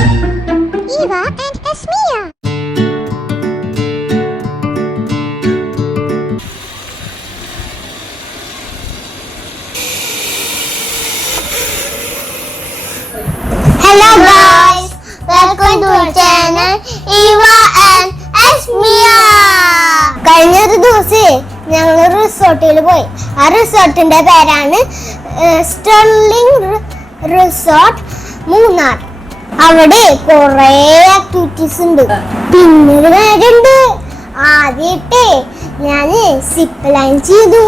Eva and Esmia. Hello guys, welcome to our channel Eva and Esmia. കഴിഞ്ഞൊരു ദിവസം ഞങ്ങൾ റിസോർട്ടിൽ പോയി. ആ റിസോർട്ടിന്റെ പേരാണ് സ്റ്റെർലിംഗ് റിസോർട്ട് മൂന്നാർ. അവിടെ കുറെ ആക്ടിവിറ്റീസ് ഉണ്ട്. പിന്നൊരു കാര്യമുണ്ട്, ആദ്യമായിട്ടേ ഞാന് സിപ്പ് ലൈൻ ചെയ്തു.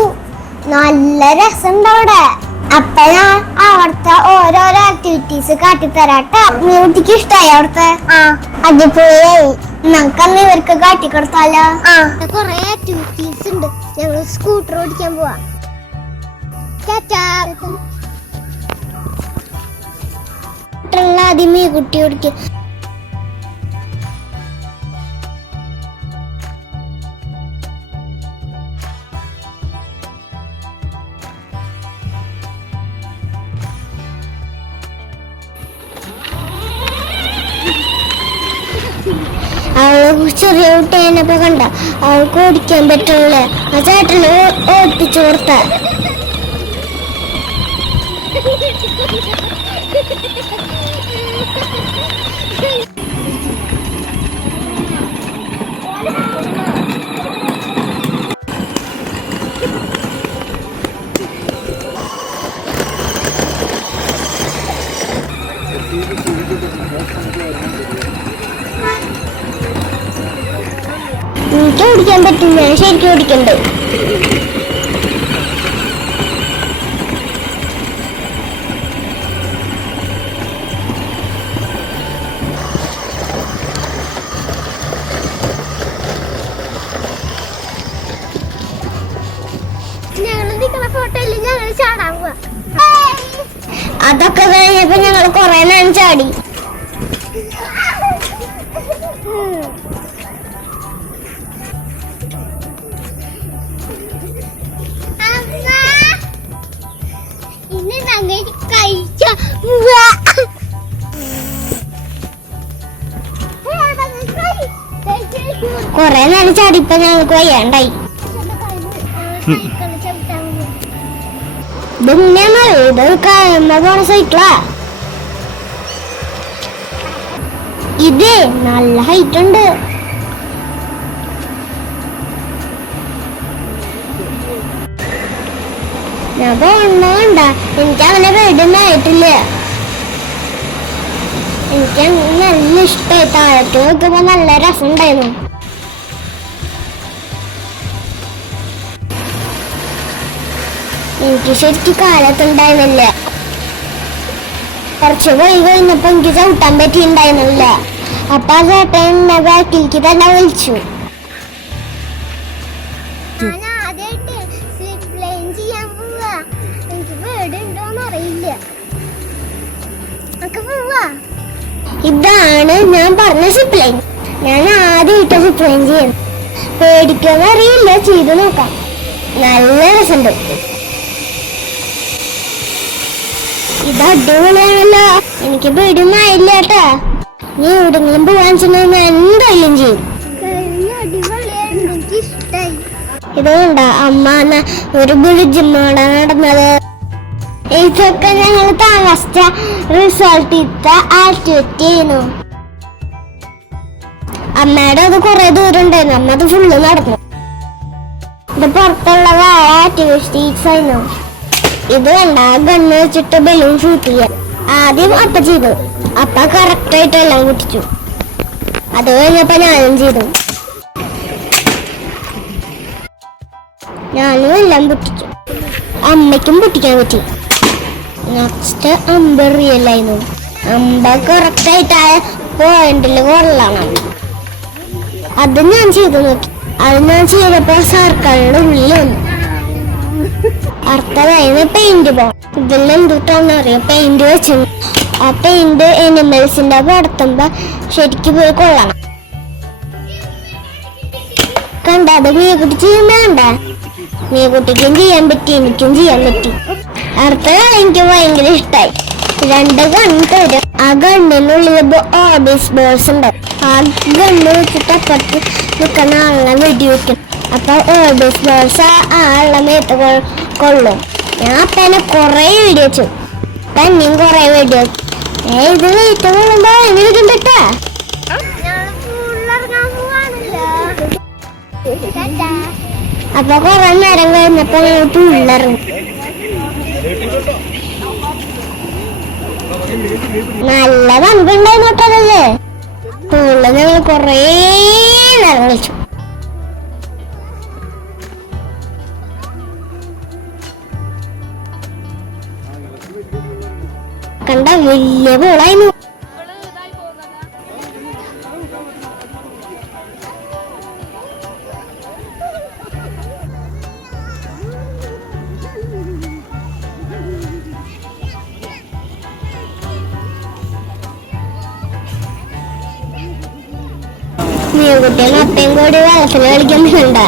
നല്ല രസമുണ്ട് അവിടെ. അപ്പൊ ഞാൻ അവിടുത്തെ ഓരോരോ ആക്ടിവിറ്റീസ് കാട്ടിത്തരാട്ടോ. മ്യൂട്ടിക്ക് ഇഷ്ടായി അവിടുത്തെ? അടിപൊളിയായി. നമുക്കന്ന് ഇവർക്ക് കാട്ടിക്കൊടുത്താലോ? കൊറേ ആക്ടിവിറ്റീസ് ഉണ്ട്. ഞങ്ങൾ സ്കൂട്ടർ ഓടിക്കാൻ പോവാ. ആദ്യമേ കുട്ടി ഓടിക്കും. ചെറിയ കുട്ടിയെന്നപ്പോ കണ്ട അവൾക്ക് ഓടിക്കാൻ പറ്റുള്ള ആ ചേട്ടന് ഓടിപ്പിച്ചു കൊടുത്ത. എനിക്ക് ഓടിക്കാൻ പറ്റില്ല, ശരിക്കും ഓടിക്കണ്ട്. അതൊക്കെ കഴിഞ്ഞപ്പോ ഞങ്ങൾ കൊറേ നേരം ചാടി. കൊറേ നേരം ചാടിപ്പോ ഞങ്ങൾക്ക് വയ്യാണ്ടായി. ഇത് പോണ സൈക്കിളാ. ഇത് നല്ല ഹൈറ്റ് ഉണ്ട്. ഞാൻ പോണ്ട, എനിക്ക് അങ്ങനെ പേടിയൊന്നായിട്ടില്ല. എനിക്ക് നല്ല ഇഷ്ടമായി. താഴത്ത് നോക്കുമ്പോ നല്ല രസം ഉണ്ടായിരുന്നു. എനിക്ക് ശരിക്കും കാലത്തുണ്ടായിരുന്നില്ല. കുറച്ച് പോയി കഴിഞ്ഞപ്പോ എനിക്ക് ചവിട്ടാൻ പറ്റിയിട്ടുണ്ടായിരുന്നില്ല. അപ്പൊ ആ ചേട്ടൻ എന്നെ ബാക്കിലേക്ക് തന്നെ വിളിച്ചു. ഇതാണ് ഞാൻ പറഞ്ഞ സിപ്പ് ലൈൻ. ഞാൻ ആദ്യമായിട്ട് സിപ്പ് ലൈൻ ചെയ്യുന്നു. പേടിക്കാന്ന് അറിയില്ല, ചെയ്ത് നോക്കാം. നല്ല രസമുണ്ട്. ഇത് അടിപൊളിയാണല്ലോ. എനിക്ക് പേടിയൊന്നായില്ല കേട്ടാ. നീ എവിടെങ്കിലും പോവാൻ ചെന്നാൽ ഞാൻ എന്തായാലും ചെയ്യും. ഇതുകൊണ്ട അമ്മ ഒരു ബ്രിഡ്ജിമ്മോടെ നടന്നത്. ഇതൊക്കെ ഞങ്ങൾ താമസിച്ച റിസോർട്ടിത്തെ ആക്ടിവിറ്റി ചെയ്യുന്നു. അമ്മയുടെ അത് കുറെ ദൂരം ഉണ്ടായിരുന്നു. അമ്മ അത് ഫുള്ള് നടന്നു. ഇത് പുറത്തുള്ള വേറെ ആക്ടിവിറ്റീസ് ആയിരുന്നു. ഇത് കണ്ട ഗണ്ണ് വെച്ചിട്ട് ബലൂൺ ഷൂട്ട് ചെയ്യാൻ ആദ്യം അപ്പ ചെയ്തു. അപ്പ കറക്റ്റ് ആയിട്ട് എല്ലാം പൊട്ടിച്ചു. അത് കഴിഞ്ഞപ്പോ ഞാനും ചെയ്തു. ഞാനും എല്ലാം പൊട്ടിച്ചു. അമ്മയ്ക്കും പൊട്ടിക്കാൻ പറ്റി. നെക്സ്റ്റ് അമ്പ റിയലായിരുന്നു. അമ്പ കറക്റ്റ് ആയിട്ടായ പോയിന്റില് കൊള്ളണം. അത് ഞാൻ ചെയ്തു നോക്കി. അത് ഞാൻ ചെയ്തപ്പോ സർക്കിളിന്റെ ഉള്ളിൽ വന്നു. അടുത്തതായിരുന്നു പെയിന്റ് ബോൾ. ഇതിൽ എന്തുട്ടാന്ന് അറിയാം, പെയിന്റ് വെച്ചു. ആ പെയിന്റ് എനിമൽസിന്റെ പടത്തുമ്പോ ശരിക്കും പോയി കൊള്ളണം. കണ്ട അത് മീകുട്ടി ചെയ്യുന്ന കണ്ട. മീകുട്ടിക്കും ചെയ്യാൻ പറ്റി, എനിക്കും ചെയ്യാൻ പറ്റി. അടുത്ത എനിക്ക് ഭയങ്കര ഇഷ്ടമായി. 2 ഗണ്ണ് തരും. ആ ഗണ്ണിനുള്ളിൽ ഓർബിസ് ബോൾസ് ഉണ്ട്. ആ ഗണ്ണ് വെച്ചിട്ട് അപ്പുറത്ത് നിൽക്കുന്ന ആളെ വെടിവെക്കും. അപ്പൊ ഓർബിസ് ബോൾസ് ആ ആളുടെ മേത്ത് കൊള്ളും. ഞാൻ അപ്പനെ കൊറേ വെടിവെച്ചു. തന്നെയും കൊറേ വെടിവെച്ചു. ഇത് വെയിറ്റ് കൊള്ളുമ്പോ വീടുണ്ടിട്ടാ. അപ്പൊ കൊറേ നേരം കഴിഞ്ഞപ്പോ ഞങ്ങൾ പുള്ളിറങ്ങി. നല്ല തണുപ്പുണ്ടായി നോട്ടല്ലേ. പുള്ള ഞങ്ങൾ കൊറേ നേരം കളിച്ചു. കണ്ട വലിയ പൂളായിരുന്നു. കുട്ടികൾ അപ്പയും കൂടി വെള്ളത്തിൽ കളിക്കുന്നുണ്ട.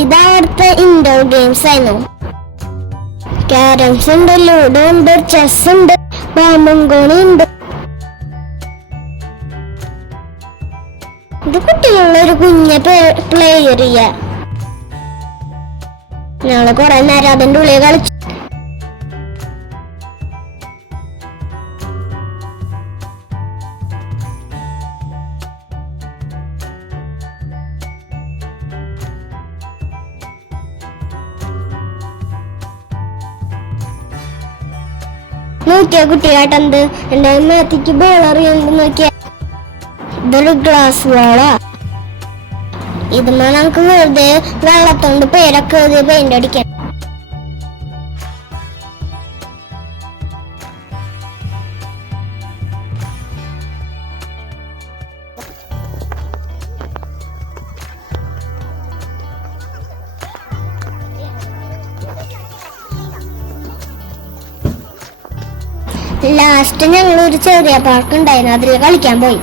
ഇതവിടുത്തെ ഇൻഡോർ ഗെയിംസ് ആയിരുന്നു. ക്യാരംസ് ഉണ്ട്, ലൂഡോ ഉണ്ട്, ചെസ് ഉണ്ട്, ബാമ്പുംകോണി ഉണ്ട്. ഇത് കുട്ടികളുടെ ഒരു കുഞ്ഞ പ്ലേ ഏരിയ. ഞങ്ങള് കൊറേ നേരം അതിന്റെ ഉള്ളിൽ കളിച്ചു. നോക്കിയ കുട്ടിയാട്ടെന്ത് എന്റെ മേത്തേക്ക് ബോൾ അറിയുന്നത് നോക്കിയ. ഇതൊരു ഗ്ലാസ് ബോളാ. ഇതുമ്മ നമുക്ക് വെറുതെ വെള്ളത്തോണ്ട് പേരൊക്കെ എഴുതി പെയിന്റ് അടിക്കാം. ലാസ്റ്റ് ഞങ്ങൾ ഒരു ചെറിയ പാർക്ക് ഉണ്ടായിരുന്നു, അതിൽ കളിക്കാൻ പോയി.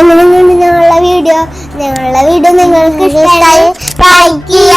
എങ്ങനെയുണ്ട് ഞങ്ങളുടെ വീഡിയോ നിങ്ങൾക്ക് ഇഷ്ടമായി ലൈക്ക് ചെയ്യുക,